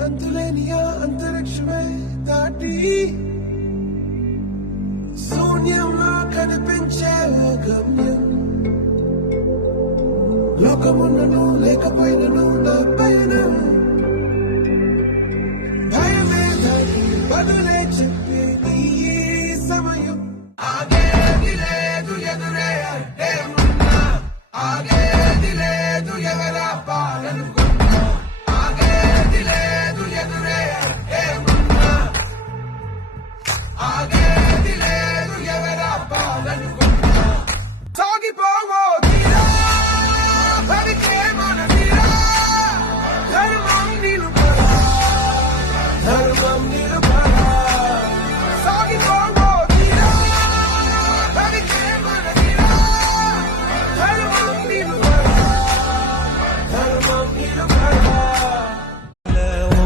అంతులేని ఆ అంతరిక్షమే దాటి శూన్యంలో కనిపించే ఓ గమ్యం. లోకమున్నను లేకపోయినను నా పైన భయమే దానికి బదులే